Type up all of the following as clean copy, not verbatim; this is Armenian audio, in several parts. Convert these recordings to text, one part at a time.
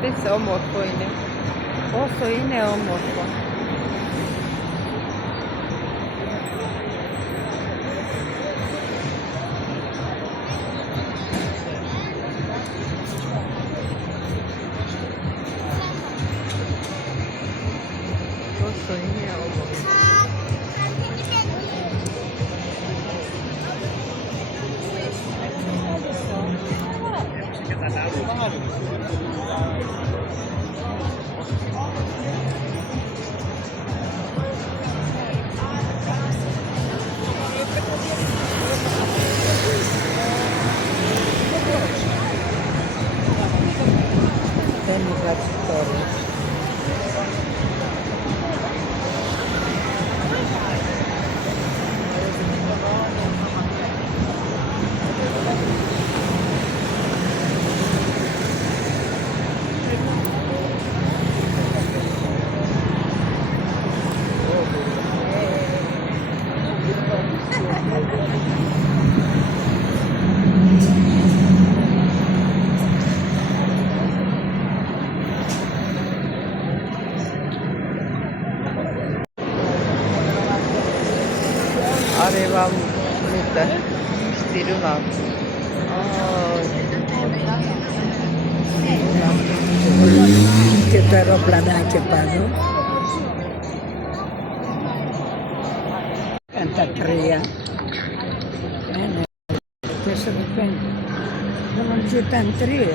Դες όμορφο είναι. Όσο είναι όμορφο. Όσο είναι όμορφο. Δεν είναι κάτι τώρα. Արևան միտը ստիրուն ա։ Che tu aeroplano anche pago. Cantatria. Questo dipende. Non c'è tantria.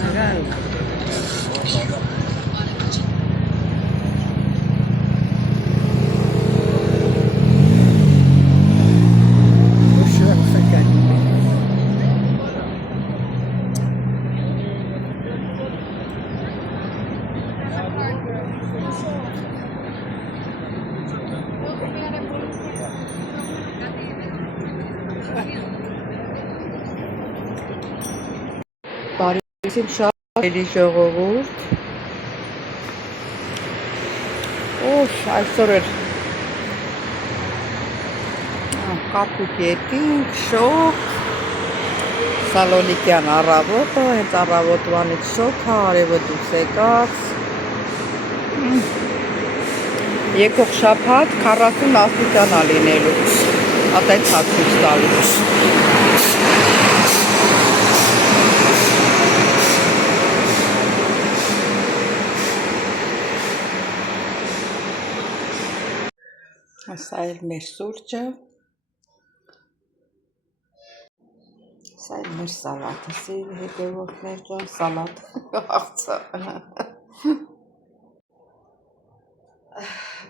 Magari. Բարիսիմ շատ էլի ժողովուրդ։ Օհ, այսօր էր կապուկ եկինք, շոգ, Սալոնիկյան առավոտը, հենց առավոտվանից շոգ է, արևը դուրս եկած։ Եկող շաբաթ 40 աստիճան է լինելու, ատենց հացույց տալիս։ Սա էլ մեր սուրճը, սա էլ մեր սալատը, սիրելի հետևորդներ ջան, սալատ աղցը։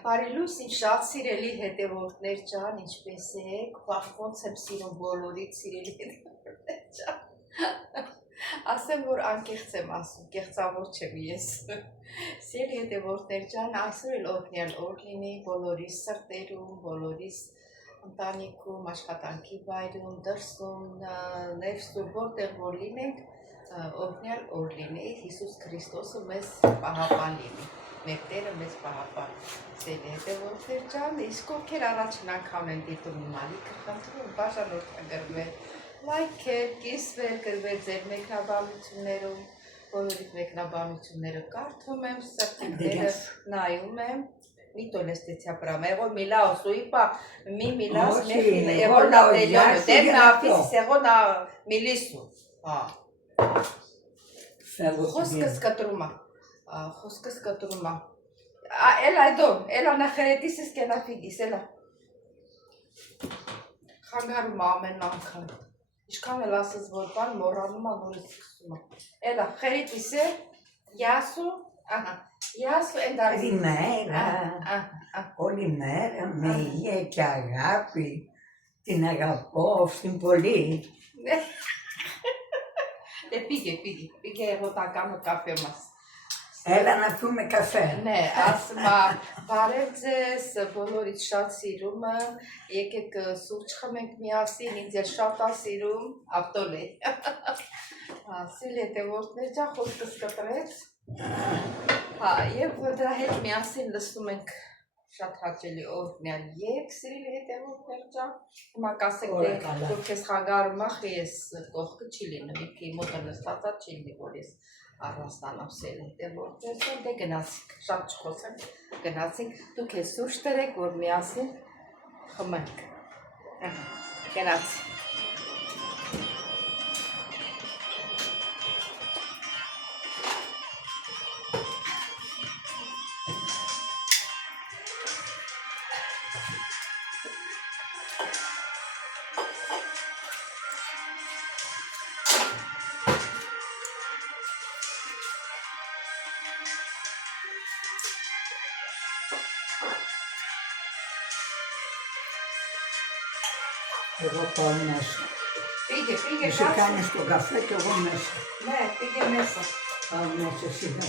Բարի լույս, իմ շատ սիրելի հետևորդներ ջան, ինչպես եք, ոնց եմ սիրում բոլորիդ սիրելի հետևորդներ ջան։ Ասեմ, որ անկեղծ եմ ասում, կեղծավոր չեմ ես։ Սիրելի հետևորդներ ջան, այսօր էլ օրհնյալ օր լինի բոլորիս սրտերում, բոլորիս ընտանիքում, աշխատանքի վայրում, դրսում, ներսում, որտեղ որ լինենք, օրհնյալ օր լինի, Հիսուս Քրիստոսը մեզ պահապան լինի, մեր Տերը մեզ պահապան։ Սիրելի հետևորդներ ջան, իսկ ովքեր առաջին անգամ են դիտում իմ ալիքը, խնդրում բաժանորդագրվել, լայքել, կիսվել, գրվել ձեր մեկնաբանություններում, բոլորիդ մեկնաբանությունները կարդում եմ, սրտիկները նայում եմ, մի տոլեստեցյա պրամ, εγώ μιλάω, σου είπα μη μιλάς μέχρι εγώ να τελειώνω, δεν με αφήσεις εγώ να μιλήσω. Խոսքս կտրում ա, έλα εδώ, έλα να χαιρετήσεις και να φύγεις, έλα. Խանգարում ամեն անգամ, ինչքան էլ ասես որ բան մոռանում ա նորից սկսում ա, έλα, χαιρετήσε, γεια σου, γεια σου, εντάξει. Όλη μέρα με υγεία και αγάπη, την αγαπώ στην πολύ. Πήγε εγώ τα κάνω καφέ μας. Έλα να πούμε καφέ. Ναι, ասմա բարև ձեզ, բոլորից շատ սիրում եմ, եկեք սուրճ խմենք միասին, ինձ էլ շատ ա սիրում, ավտոլե։ Սիրելի հետևորդներ ջան, խոսքս կտրեց։ Եվ դրա հետ միասին լսում ենք շատ հաճելի օրհնյալ երգ սիրելի հետևորդներ ջան։ Հիմա կասեք Օրը դե կալա։ որ քեզ խանգարում ախ ես կողքը չի լինում, իքի մոտը նստածած չի լինի, որ ես առանձնանամ սիրելի հետևորդներ, դե գնացինք, շատ չխոսեմ, գնացինք, դուք ես սուրճ տրեք, որ միասին խմենք։ Գնացինք։ Его полнешь. Пиги, Если, конечно, кафе, то полнешь. Ne, pigi meso. Полнешь себя.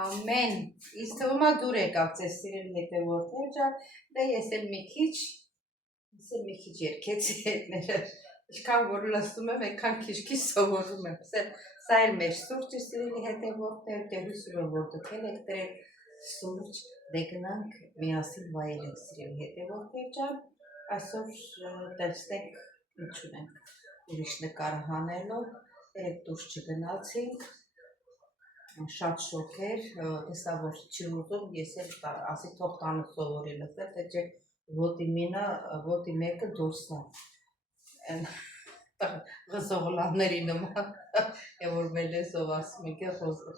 Ամեն, իսկ թվում է դուր եկավ ձեզ սիրելի հետևորդներ ջան, դե ես էլ մի քիչ երկեցի հետները, ինչքան որ լսում եմ, այնքան քիչ սովորում եմ, սա էլ մեր սուրճը սիրելի հետևորդներ, դե հուսում եմ, որ դուք էլ եք դրել սուրճ, դե գնանք միասին վայելենք սիրելի հետևորդներ ջան, այսօր տեսնենք ինչ ունենք ուրիշ նկար հանելով, երեք դուրս չգնացինք, շատ շոկ էր, տեսա որ չի ուզում, ես էլ ասի թող տանը սովորի լսել, թե չէ ոտի մեկը դուրս է, Ղզողլաների նման, որ մելեսով ասում ենք,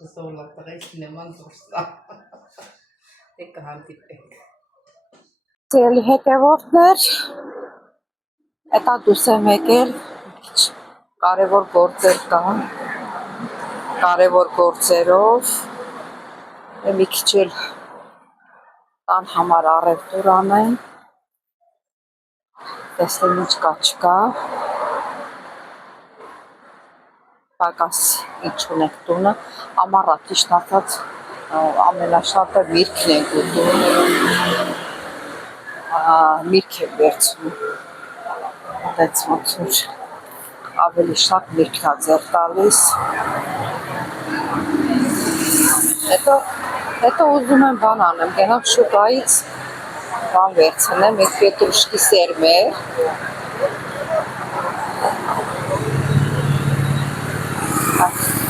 Ղզողլա տղայք նման դուրս է, դե կհանդիպենք։ Սիրելի հետևորդներ, հետա դուրս եմ եկել, կարևոր գործեր կան, կարևոր գործերով, մի քիչ էլ տան համար առևտուր անեմ, տեսնեմ ինչ կա չկա, պակաս ինչ ունեք տունը, ամառատ ճիշտ ասած ամենաշատը միրգն ենք ուտում, միրգ եմ վերցնում, այդպես ոնց որ ավելի շատ միրգ է ձեռ տալիս, հետո ուզում եմ բան անեմ, գնամ շուկայից բան վերցնեմ, એક պետրուշկի սերմեր,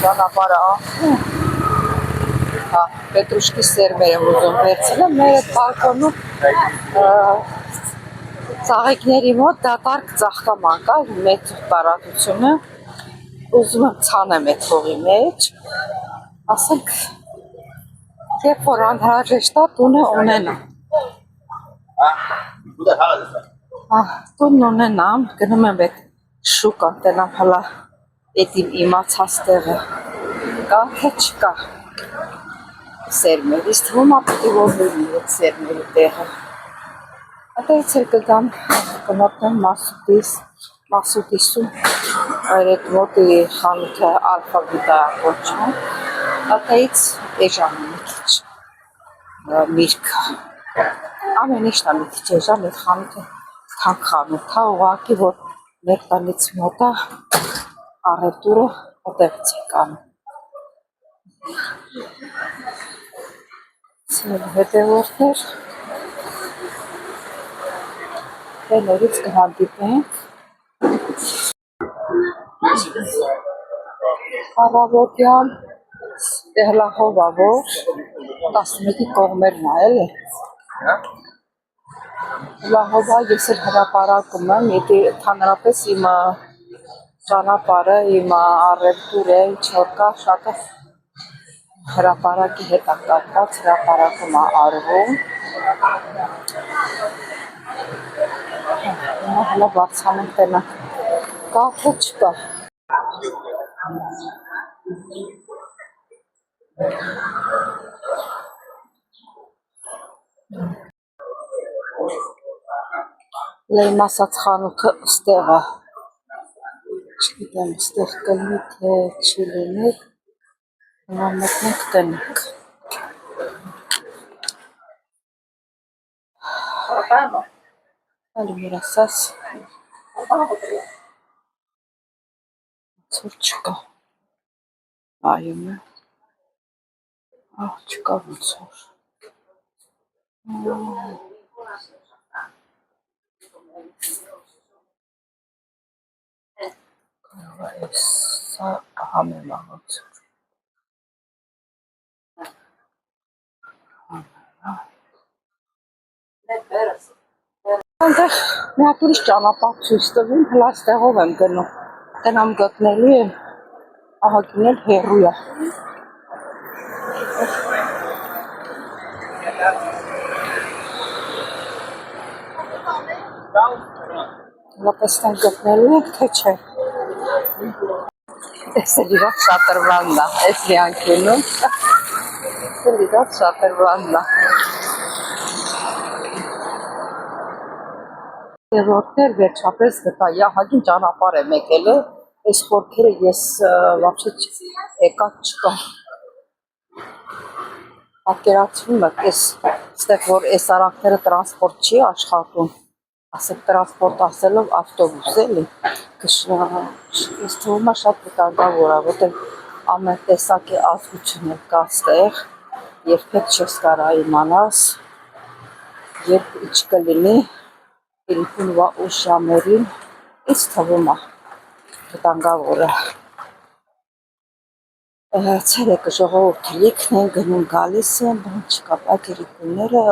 ճանապարհը անցնում, պետրուշկի սերմեր եմ ուզում վերցնեմ, մեր այդ բալկոնում ծաղիկների մոտ դատարկ ծաղկաման կա, մեծ տարածությունը, ուզում եմ ցանեմ այդ հողի մեջ, ասենք, երբ որ անհրաժեշտ է տունը ունենամ, տունն ունենամ, գնում եմ այդ շուկա, տենամ հլա այդ իմ իմացած տեղը, կա թե չկա սերմեր, իսկ թվում է պիտի որ լինի այդ սերմերի տեղը, այդից էլ կգամ կմոտնեմ Մասուտիսում, այդ մոտի խանութը Ալֆա Վիտա կոչվում, այդից էժան մի քիչ միրգ, ամեն ինչն է մի քիչ էժան, այդ խանութը թանկ խանութ է, ուղղակի որ մեր տնից մոտ է առևտուրը այդտեղից ենք անում։ Սիրելի հետևորդներ, նորից կհանդիպենք առավոտյան, դե հլա հովա որ 11-ի կողմերն է էլի, հլա հովա ես էլ հրապարակում եմ, եթե ընդհանրապես իմ ճանապարհը, իմ առևտուրը, ինչ որ կա, շատ հրապարակի հետ է կապված, հրապարակում է արվում, հլա բարձանենք տենանք, կա թե չկա։ Լեյմ ասած խանութը ստեղ է, չգիտեմ ստեղ կլինի թե չի լինի, հիմա մտնենք տենանք։ Ալի մեր ասած ծուր չկա, այում է, չկա ոնց որ, կարող է սա համեմ է ոնց որ, այնտեղ մի հատ ուրիշ ճանապարհ ցույց տվին, հլա ստեղով եմ գնում, տնամ գտնելի եմ, ահագին էլ հեռու է։ Հլա տեսնենք գտնելի ենք, թե չէ։ Տեսել իրաց շատրվանն է, այս մի անկյունում, տեսել իրաց շատրվանն է։ Հետևորդներ վերջապես գտա, ահագին ճանապարհ եմ եկել, այս խորքերը ես вообще եկած չկա։ պատկերացնում եք, այստեղ որ այս արանքները տրանսպորտ չի աշխատում, ասեք տրանսպորտ ասելով ավտոբուս էլի, ես թվում է շատ վտանգավոր է, որտեղ ամեն տեսակի ազգություն կա այստեղ, երբեք չես կարա իմանաս, երբ ինչ կլինի, Ֆիլիպին ուշ ժամերին, ինձ թվում է վտանգավոր է։ Ցերեկը ժողովուրդը լիքն են գնում գալիս են, բան չկա, բայց երեկոները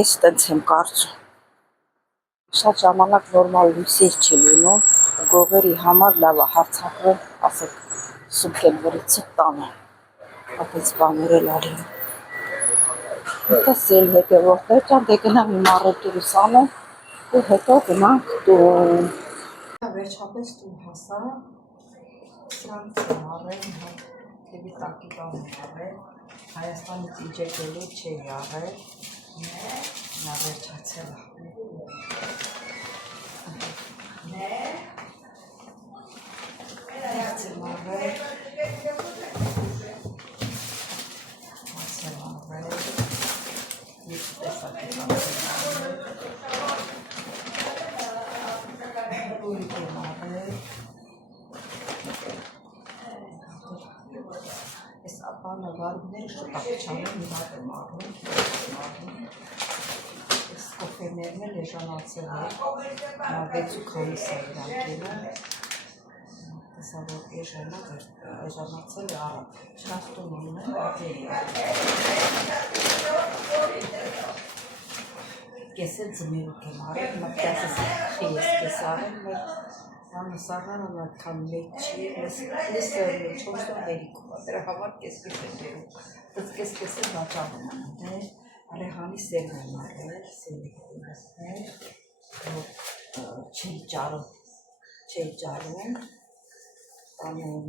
ես տենց եմ կարծում։ Շատ ժամանակ նորմալ լույսի չի լինում, գողերի համար լավ է հարցակվել, ասեք, սուկեն վրից տանը, ապեց բաներ էլ արին։ Հետս էլ հետևորդներ ջան, դե գնամ իմ առետուրս անեմ, ու հետո գնանք տուն։ Վերջապես տուն հասա, սրանց առել, դեպի տակի տան առել, Հայաստանից իջեկելու չի առել, նա վերջացել Այս ապանը վարուները շտապ չանում, մի հատ եմ առնում, այս կոֆեներն էլ էժանացել է, նա 6 քանիս է իրանքելը, տեսա որ էժանացել է առա, չհաստում ունում են, կեսել ձմերուկ եմ առել, մտկացս ես կես առել, մեր սաղանը նատքան մեկ չի, ես 4 վերիքով, դրա համար կես-կես եմ վերում, կես-կես եմ բաճանում եմ, ռեհանի սերն եմ առել, սերի հետներ, չի ճարում,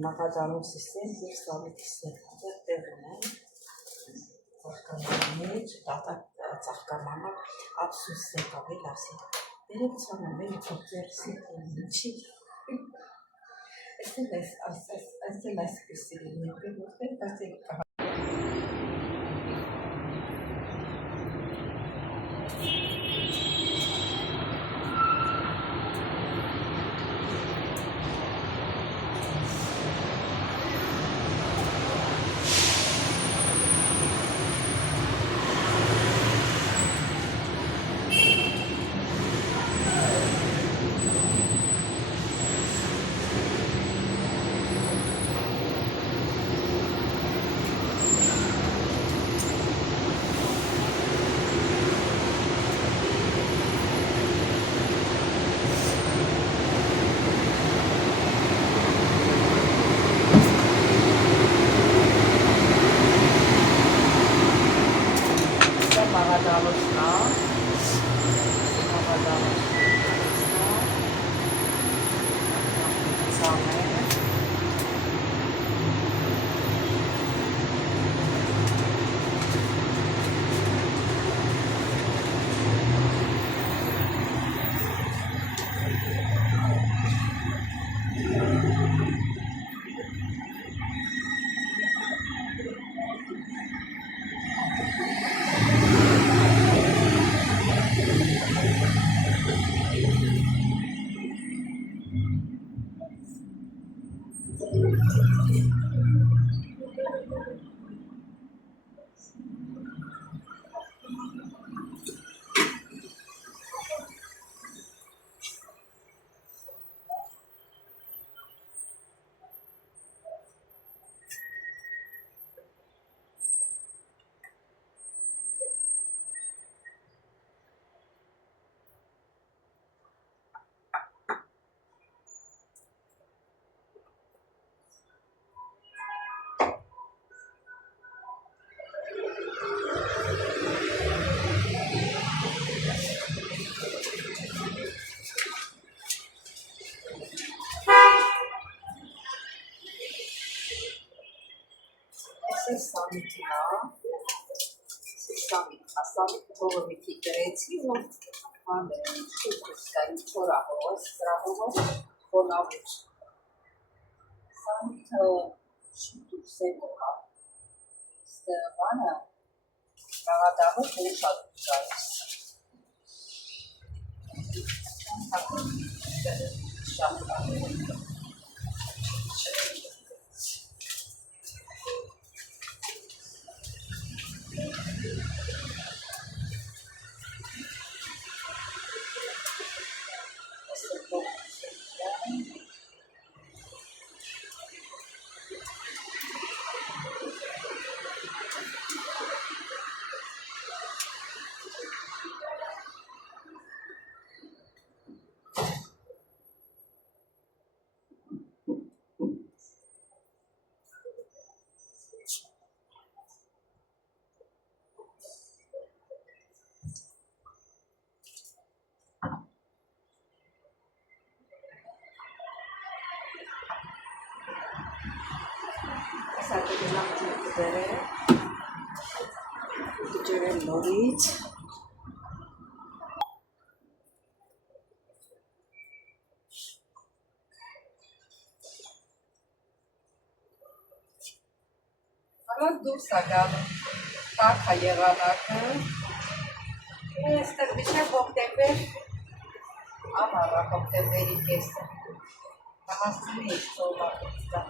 մաղադանում սիսեն և սավետի սեր, տեղում եմ, ծաղկաման մեջ, ծաղկամանը ափսուս եկավ էլ ասի, վերև ծանում եմ, փոքեր սետին չի, այսել այս կսիրին եկել, որտեղ բասել կհա Սամիթ հողը մի քիչ դրեցի ու շուտս կային չորահոս, սրահոս, խոնավուց։ Սամիթը շուտուս է հողա, ստեղանը Կանոչ ու շատ գալիս։ Շատ գալիս։ Ջրել նորից Հալած դուրս է գալու, տաք է եղանակը, այստեղ մինչև հոկտեմբեր, ամառ է հոկտեմբերի կեսը, համասցնի ինչ ծովակից դա։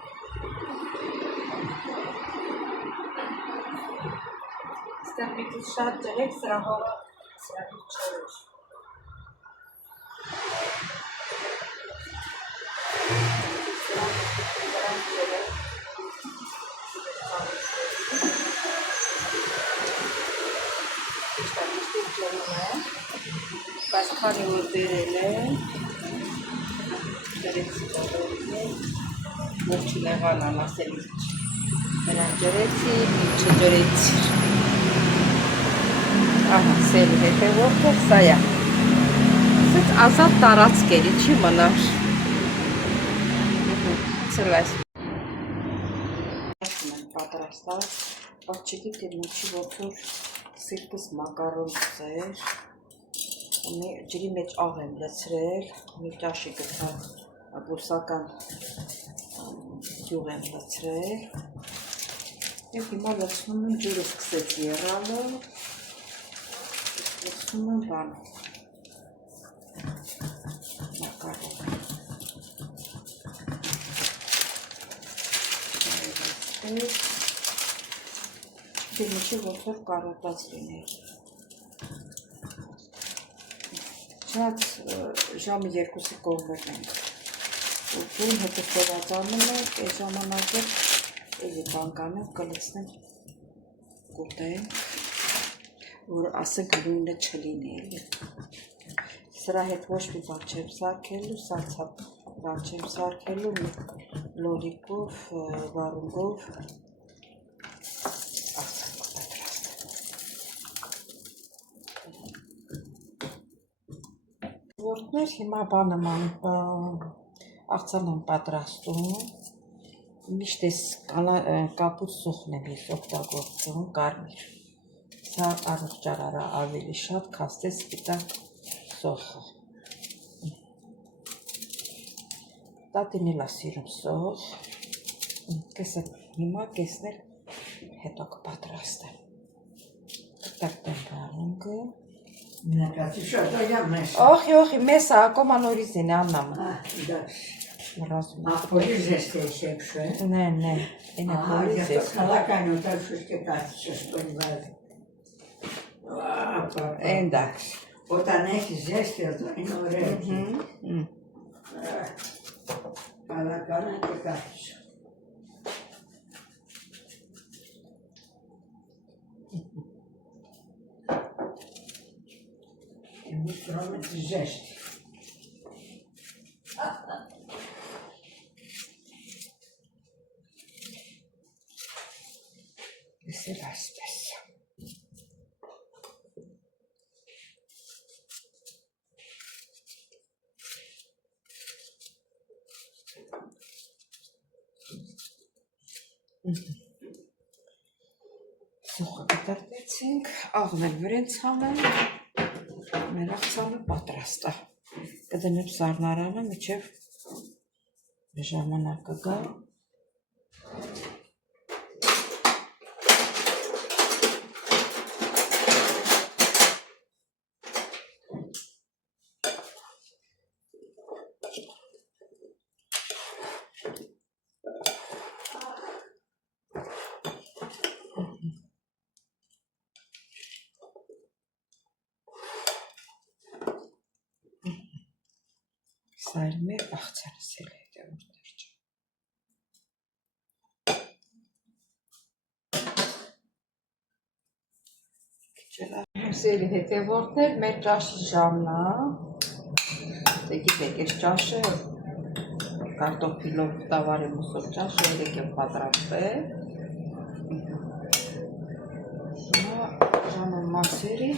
Այստեղ մի քիչ շատ ջրեք, սրա հողը սրանից չորոշ։ Բայց քանի որ բերել է, ջրեցի բոլորին է, որ չնեղանան ասելիս նրան ջրեցի, չջրեցի։ Ահա, սերի հետևորդը, սա է։ Ասեց ազատ տարածք էր, ինչի մնար։ Սել այս։ Պատրաստած, բայց չգիտեմ ինչի ոնց սիրտս մակարոն ծեր, ջրի մեջ աղ եմ լցրել, մի ճաշի գտա բուսական ջուղ եմ լցրել և հիմա լցնում եմ ջուրը սկսեց եռալը, լցնում եմ բան մակարոն։ Չգիտեմ ինչի ոնց կարոտած լինել։ Չնայած ժամը 2-ի կողմերն ենք ուտում, հետո սովածանում ենք, այս ժամանակը էլի բանկանենք, կլցնենք, կուտենք, որ ասենք նույնը չլինի էլի։ Սրա հետ ոչ մի բան չեմ սարքելու, սացապ բան չեմ սարքելու, մի լոլիկով, վարունգով Որդներ հիմա բան եմ աղցան եմ պատրաստում, միշտ ես կապուց սոխն եմ ես օգտագործում, կարմիր, սա առողջարարը ավելի շատ քաստե սպիտակ սոխը, տատին էլ է սիրում սոխ, կեսը հիմա կեսնել հետո կպատրաստեմ, կտակտեմ վարունգը, Ոխի, մեզ ακόμα νωρίς είναι, Άννα. Πολύ ζεστές έξω, Ναι, είναι πολύ ζεστές. Καλά κάνει όταν σου και κάθισες στο λιβάδι. Εντάξει. Όταν έχει ζέστη εδώ είναι ωραίο. Καλά κάνει και κάθισες. Εμείς τρώμε τη ζέστη. Εσύ λάσπες. Սոխը կտրտեցինք, աղն էլ վրեն ցանել, մեր աղցանը պատրաստ է, կդնեմ սառնարանը մինչև ժամանակը գա, Սա էլ մեր աղցանսել հետևորդներ չը։ Սերի հետևորդներ, մեր ճաշի ժամն է։ Դե գիտեք, այս ճաշը կարտոֆիլով տավարի մուսով ճաշը երեք եմ պատրաստել։ Հիմա ժամը մասերի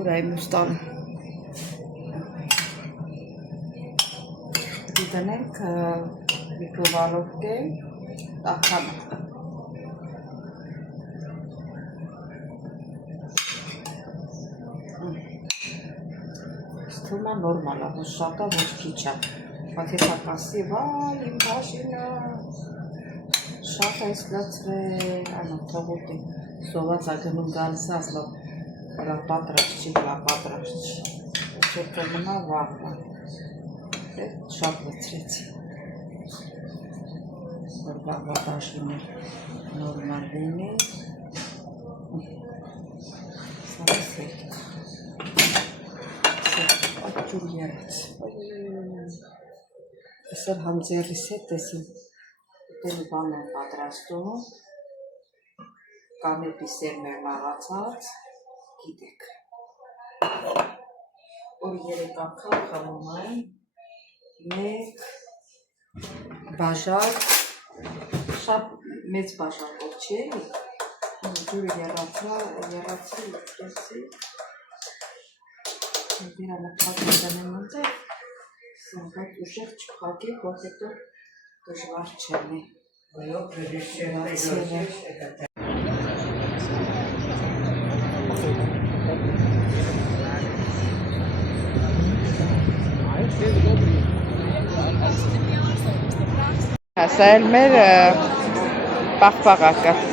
ուր այ մուստան դնենք միկրովալովկե տախանը։ Թումա նորմալ է, ոչ շատ է, ոչ քիչ է։ Բայց եթե կասի, վայ, իմ բաժինը շատ է իսկացրել, անա թողոտի սոված է գնում գալիս է, ասլա պատրաստ չի, Չէ կմնա վաղվա։ Շատ լցրեցի։ Որ վաղվա բաժինը նորմալ լինի։ Սա սերք։ Ջուր երաց։ Այսօր համձերիս հետ տեսին ուտելու բան եմ պատրաստում, կանեպի սերմեր լաղացած, գիտեք, որ 3 անգամ խմում եմ, 1 բաժակ, շատ մեծ բաժակով չէ, ջուրը երացի, լցրեցի, Դիրա մտքակի դանեմ ընտեղ, սնգատ ուժեղ չպակի, որ հետո դժվար չենի։ Սա էլ մեր պաղպաղակը։